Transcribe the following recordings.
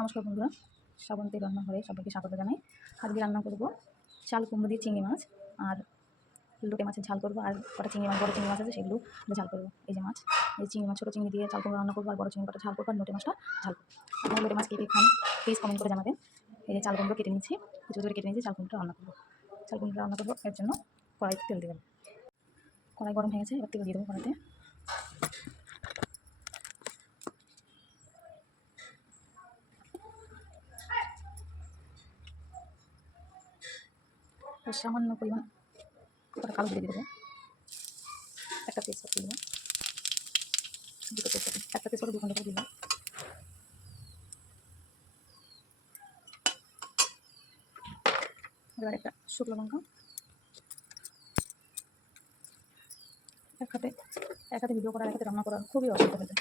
নমস্কার বন্ধুরা, শ্রাবন্তী রান্নাঘরে সবাইকে স্বাগত জানাই। আজকে রান্না করব চাল কুমড়ো দিয়ে চিংড়ি মাছ আর লোটে মাছের ঝাল করবো। আর কটা চিংড়ি মাছ, বড় চিংড়ি মাছ আছে, সেগুলো ঝাল করবো। এই যে মাছ, এই চিংড়ি মাছ, ছোটো চিংড়ি দিয়ে চাল কুমড়ো রান্না করবো। আর বড় চিংড়ি কটা ঝাল করবো, আর লোটে মাছটা ঝাল করবো। আপনারা লোটে মাছ কে কে খান প্লিজ কমেন্ট করে জানাবেন। এই যে চাল কুমড়ো কেটে নিচ্ছি, কিছু করে কেটে নিচ্ছি, চাল কুমড়োটা রান্না করবো। চাল কুমড়োটা রান্না করবো, এর জন্য কড়াইতে তেল দেবেন। কড়াই গরম হয়ে গেছে, এবার তেল দিয়ে দেবো কড়াইতে। সামান্য পরিমাণ কটা কালো জিরে দিয়ে দেবো, একটা তেজপাতা দেবো, দুটো তেজপাতা, একটা তেজপাতা 2 ঘন্টা করে দিলাম। এবার একটা শুকনো লঙ্কা, এক হাতে ভিডিও করার, এক হাতে রান্না করার খুবই অসুবিধা হয়ে যায়।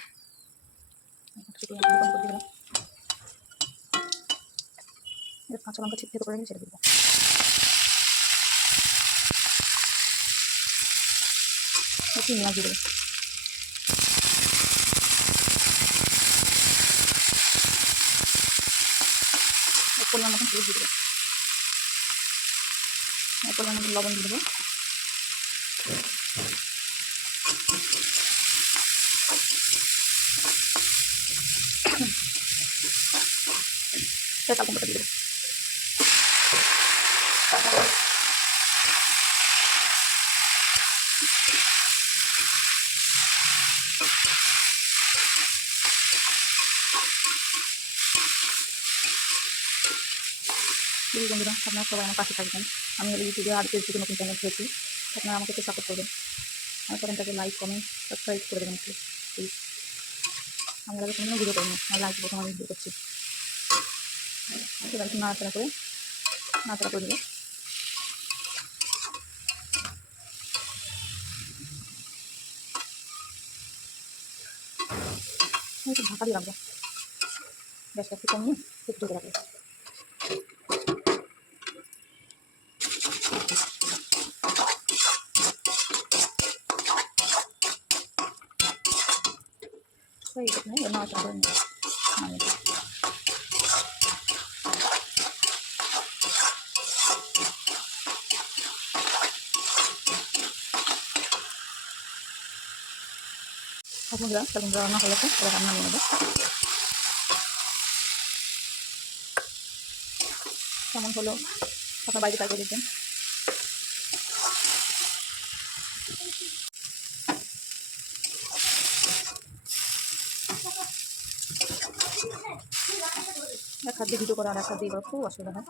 করে দিলাম। এবার কাঁচা লঙ্কা থেতো করে ছেড়ে দিব। চিংড়ি মাছ দিয়ে দেবো। পরিমাণ মতন হলুদ দিয়ে দেবো, পরিমাণ মতন লবণ দিয়ে দেবো। চাল কুমড়োটা দিয়ে দেবো। প্লিজ বন্ধুরা, আপনারা সবাই আমার পাশে থাকবেন। আমি ইউটিউবে আর ফেসবুকে নতুন চ্যানেল খুলেছি, আপনারা আমাকে একটু সাপোর্ট করবেন। আমার চ্যানেলটাকে লাইক, কমেন্ট, সাবস্ক্রাইব করে দেবেন একটু প্লিজ। আমি আগে কোনো ভিডিও করিনি, আমার লাইক প্রথম আমি ভিডিও করছি। এবার একটু নাড়াচাড়া করে দেবো। একটু ঢাকা দিয়ে রাখবো, গ্যাসটা একটু কমিয়ে একটু ঢেকে রাখবো। নাড়াচাড়া করে নিই। বন্ধুরা, চাল কুমড়ো রান্না হয়ে গেছে, এবার রান্না নিয়ে নেবো। কেমন হলো আপনার বাড়িতে ট্রাই করে দেখবেন। এক হাত দিয়ে ভিডিও করা আর এক হাত দিয়ে খুব অসুবিধা হয়।